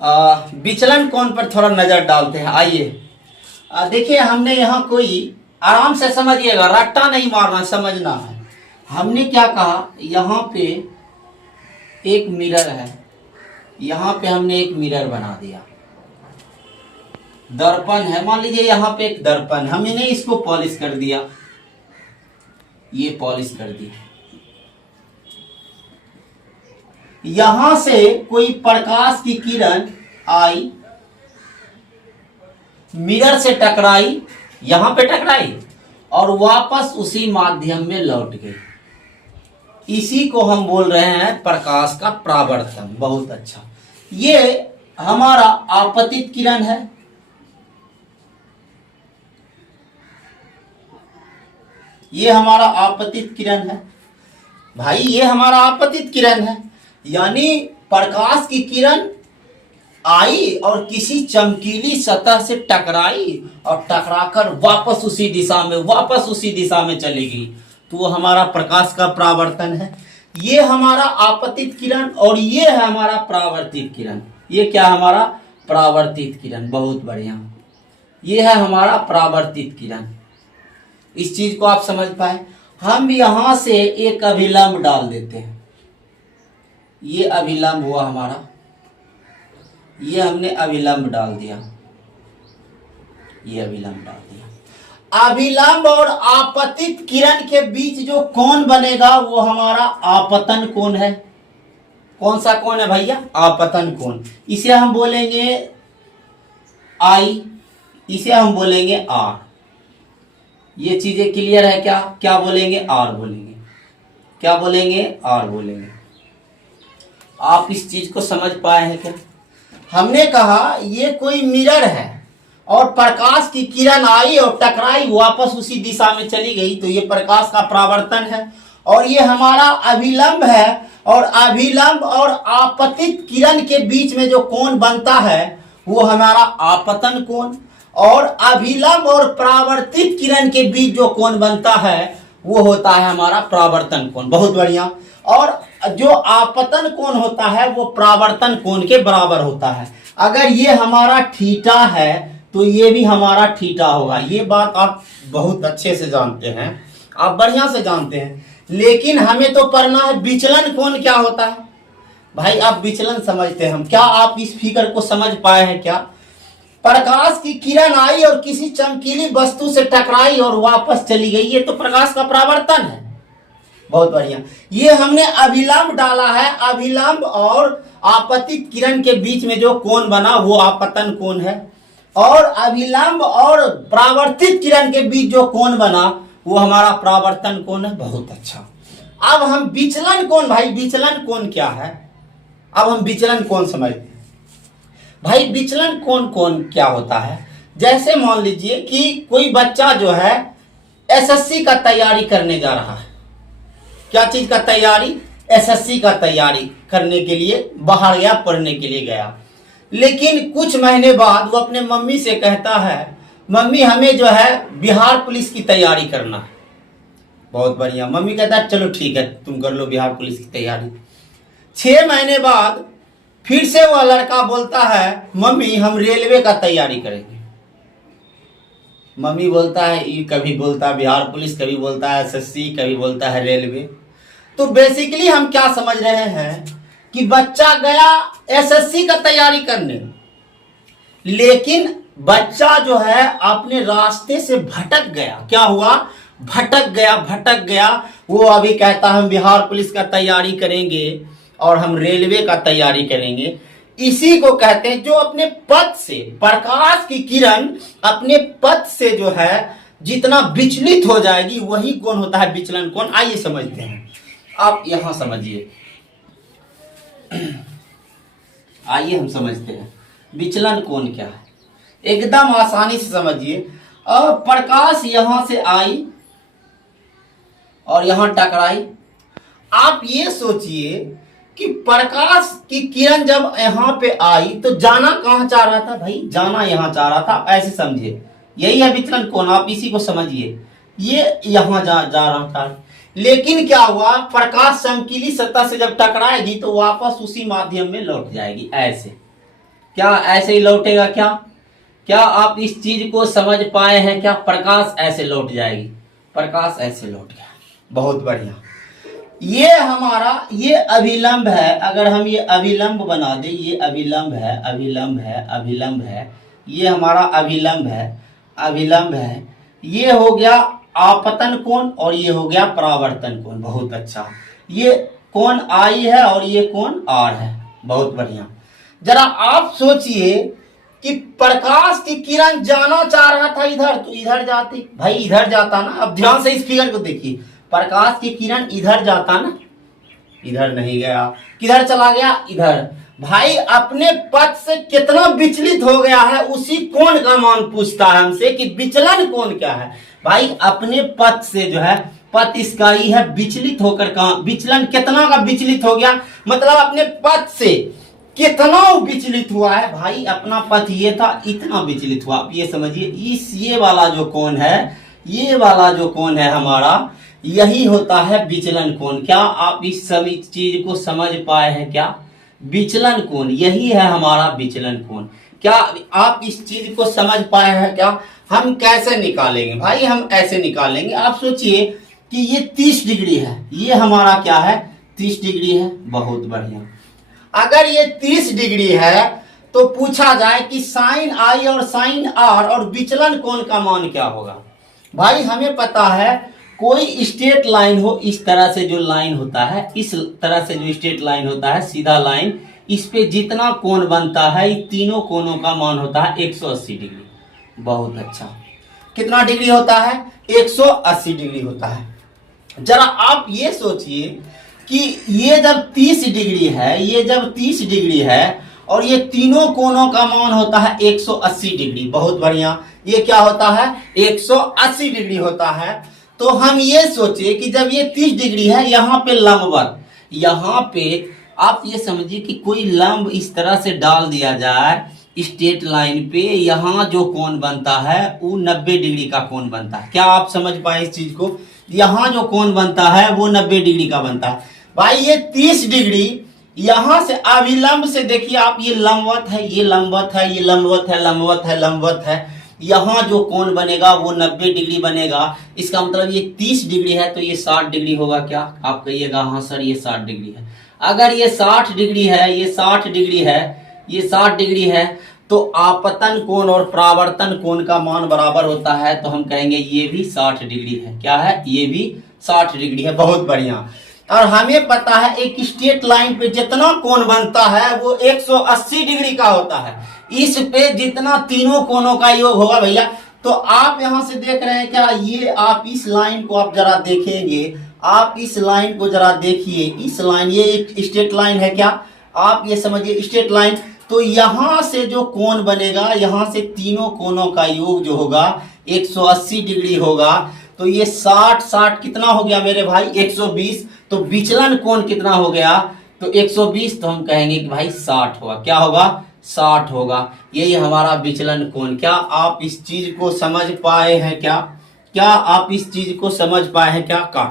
विचलन कोण पर थोड़ा नजर डालते हैं। आइए देखिए, हमने यहाँ कोई आराम से समझिएगा, रट्टा नहीं मारना, समझना है। हमने क्या कहा, यहाँ पे एक मिरर है, यहाँ पे हमने एक मिरर बना दिया। दर्पण है, मान लीजिए यहाँ पे एक दर्पण, हमने इसको पॉलिश कर दिया, ये पॉलिश कर दिया। यहां से कोई प्रकाश की किरण आई, मिरर से टकराई, यहां पे टकराई और वापस उसी माध्यम में लौट गई। इसी को हम बोल रहे हैं प्रकाश का परावर्तन। बहुत अच्छा, ये हमारा आपतित किरण है, ये हमारा आपतित किरण है भाई, ये हमारा आपतित किरण है। यानी प्रकाश की किरण आई और किसी चमकीली सतह से टकराई और टकराकर वापस उसी दिशा में चली गई, तो वो हमारा प्रकाश का परावर्तन है। ये हमारा आपतित किरण और ये है हमारा परावर्तित किरण। ये क्या हमारा परावर्तित किरण, बहुत बढ़िया, ये है हमारा परावर्तित किरण। इस चीज को आप समझ पाए। हम यहां से एक अभिलंब डाल देते हैं, ये अभिलंब हुआ हमारा, ये हमने अभिलंब डाल दिया, ये अभिलंब डाल दिया। अभिलंब और आपतित किरण के बीच जो कोण बनेगा वो हमारा आपतन कोण है। कौन सा कोण है भैया, आपतन कोण। इसे हम बोलेंगे आई, इसे हम बोलेंगे आर। ये चीजें क्लियर है क्या, क्या बोलेंगे, आर बोलेंगे, क्या बोलेंगे, आर बोलेंगे। आप इस चीज को समझ पाए हैं क्या। हमने कहा ये कोई मिरर है और प्रकाश की किरण आई और टकराई, वापस उसी दिशा में चली गई, तो ये प्रकाश का परावर्तन है। और ये हमारा अभिलंब है, और अभिलंब और आपतित किरण के बीच में जो कोण बनता है वो हमारा आपतन कोण, और अभिलंब और परावर्तित किरण के बीच जो कोण बनता है वो होता है हमारा परावर्तन कोण। बहुत बढ़िया। और जो आपतन कोण होता है वो परावर्तन कोण के बराबर होता है। अगर ये हमारा थीटा है तो ये भी हमारा थीटा होगा। ये बात आप बहुत अच्छे से जानते हैं, आप बढ़िया से जानते हैं। लेकिन हमें तो पढ़ना है विचलन कोण क्या होता है। भाई आप विचलन समझते हैं हम, क्या आप इस फिगर को समझ पाए हैं क्या। प्रकाश की किरण आई और किसी चमकीली वस्तु से टकराई और वापस चली गई, ये तो प्रकाश का परावर्तन है। बहुत बढ़िया। ये हमने अभिलंब डाला है, अभिलंब और आपतित किरण के बीच में जो कोण बना वो आपतन कोण है, और अभिलंब और परावर्तित किरण के बीच जो कोण बना वो हमारा परावर्तन कोण है। बहुत अच्छा। अब हम विचलन कोण, भाई विचलन कोण क्या है, अब हम विचलन कोण समझते हैं। भाई विचलन कोण क्या होता है। जैसे मान लीजिए कि कोई बच्चा जो है एसएससी का तैयारी करने जा रहा है। क्या चीज का तैयारी, एसएससी का तैयारी करने के लिए बाहर गया, पढ़ने के लिए गया। लेकिन कुछ महीने बाद वो अपने मम्मी से कहता है, मम्मी हमें जो है बिहार पुलिस की तैयारी करना है। बहुत बढ़िया। मम्मी कहता है चलो ठीक है तुम कर लो बिहार पुलिस की तैयारी। 6 महीने बाद फिर से वह लड़का बोलता है, मम्मी हम रेलवे का तैयारी करेंगे। मम्मी बोलता है, कभी बोलता है बिहार पुलिस, कभी बोलता है एसएससी, कभी बोलता है रेलवे। तो बेसिकली हम क्या समझ रहे हैं कि बच्चा गया एसएससी का तैयारी करने, लेकिन बच्चा जो है अपने रास्ते से भटक गया। क्या हुआ, भटक गया। वो अभी कहता हम बिहार पुलिस का तैयारी करेंगे और हम रेलवे का तैयारी करेंगे। इसी को कहते हैं जो अपने पथ से, प्रकाश की किरण अपने पथ से जो है जितना विचलित हो जाएगी वही कोण होता है विचलन कोण। आइए समझते हैं, आप यहां समझिए। आइए हम समझते हैं विचलन कोण क्या है, एकदम आसानी से समझिए। अब प्रकाश यहां से आई और यहां टकराई। आप ये सोचिए कि प्रकाश की किरण जब यहाँ पे आई तो जाना कहाँ चाह रहा था, भाई जाना यहाँ चाह रहा था। ऐसे समझिए, यही है विचलन कोण, आप इसी को समझिए। ये यहाँ जा रहा था, लेकिन क्या हुआ, प्रकाश चमकीली सतह से जब टकराएगी तो वापस उसी माध्यम में लौट जाएगी। ऐसे क्या ऐसे ही लौटेगा क्या? क्या आप इस चीज को समझ पाए हैं क्या? प्रकाश ऐसे लौट जाएगी, प्रकाश ऐसे लौट गया। बहुत बढ़िया। ये हमारा ये अभिलंब है। अगर हम ये अभिलंब बना दें, ये अभिलंब है, अभिलंब है, अभिलंब है, ये हमारा अभिलंब है, अभिलंब है। ये हो गया आपतन कोण और ये हो गया परावर्तन कोण। बहुत अच्छा। ये कोण आई है और ये कोण आर है। बहुत बढ़िया। जरा आप सोचिए कि प्रकाश की किरण जाना चाह रहा था इधर, तो इधर जाती भाई, इधर जाता ना। अब ध्यान से इस फिगर को देखिए, प्रकाश की किरण इधर जाता ना, इधर नहीं गया, किधर चला गया? इधर। भाई अपने पथ से कितना विचलित हो गया है, उसी कोण का मान पूछता है हमसे कि विचलन कोण क्या है। भाई अपने पथ से जो है, पथ इसका ही है, विचलित होकर कहा, विचलन कितना का विचलित हो गया, मतलब अपने पथ से कितना विचलित हुआ है। भाई अपना पथ ये था, इतना विचलित हुआ। आप ये समझिए, इस ये वाला जो कोण है, ये वाला जो कोण है हमारा, यही होता है विचलन कोण। क्या आप इस सभी चीज को समझ पाए हैं क्या? विचलन कोण यही है हमारा विचलन कोण। क्या आप इस चीज को समझ पाए हैं क्या? हम कैसे निकालेंगे भाई? हम ऐसे निकालेंगे। आप सोचिए कि ये 30 डिग्री है, ये हमारा क्या है? 30 डिग्री है। बहुत बढ़िया। अगर ये 30 डिग्री है तो पूछा जाए कि साइन आई और साइन आर और विचलन कोण का मान क्या होगा? भाई हमें पता है, कोई स्ट्रेट लाइन हो, इस तरह से जो लाइन होता है, इस तरह से जो स्ट्रेट लाइन होता है, सीधा लाइन, इस पे जितना कोण बनता है, इन तीनों कोणों का मान होता है 180 डिग्री। बहुत अच्छा। कितना डिग्री होता है? 180 डिग्री होता है। जरा आप ये सोचिए कि ये जब 30 डिग्री है, ये जब 30 डिग्री है और ये तीनों कोणों का मान होता है 180 डिग्री। बहुत बढ़िया। ये क्या होता है? 180 डिग्री होता है। तो हम ये सोचे कि जब ये 30 डिग्री है, यहाँ पे लंबवत, यहाँ पे आप ये समझिए कि कोई लंब इस तरह से डाल दिया जाए स्ट्रेट लाइन पे, यहाँ जो कोण बनता है वो 90 डिग्री का कोण बनता है। क्या आप समझ पाए इस चीज को? यहाँ जो कोण बनता है वो 90 डिग्री का बनता है। भाई ये 30 डिग्री यहां से अभिलंब से देखिए आप, ये लंबवत है, ये लंबवत है, ये लंबवत है, लंबवत है, लंबवत है। यहाँ जो कोण बनेगा वो 90 डिग्री बनेगा। इसका मतलब ये 30 डिग्री है तो ये 60 डिग्री होगा। क्या आप कहिएगा? हाँ सर ये 60 डिग्री है। अगर ये 60 डिग्री है, ये 60 डिग्री है, ये 60 डिग्री है, तो आपतन कोण और परावर्तन कोण का मान बराबर होता है। तो हम कहेंगे ये भी 60 डिग्री है। क्या है? ये भी 60 डिग्री है। बहुत बढ़िया। और हमें पता है एक स्ट्रेट लाइन पे जितना कोण बनता है वो 180 डिग्री का होता है। इस पे जितना तीनों कोणों का योग होगा भैया। तो आप यहां से देख रहे हैं क्या? ये आप इस लाइन को आप जरा देखेंगे, आप इस लाइन को जरा देखिए। इस लाइन, ये एक स्ट्रेट लाइन है क्या? आप ये समझिए स्ट्रेट लाइन। तो यहां से जो कोण बनेगा, यहां से तीनों कोणों का योग जो होगा 180 डिग्री होगा। तो ये 60 कितना हो गया मेरे भाई? 120। तो विचलन कोण कितना हो गया? तो 120। तो हम कहेंगे कि भाई 60 होगा। क्या होगा? 60 होगा। यही हमारा विचलन कोण। क्या आप इस चीज को समझ पाए हैं क्या? क्या आप इस चीज को समझ पाए हैं क्या? का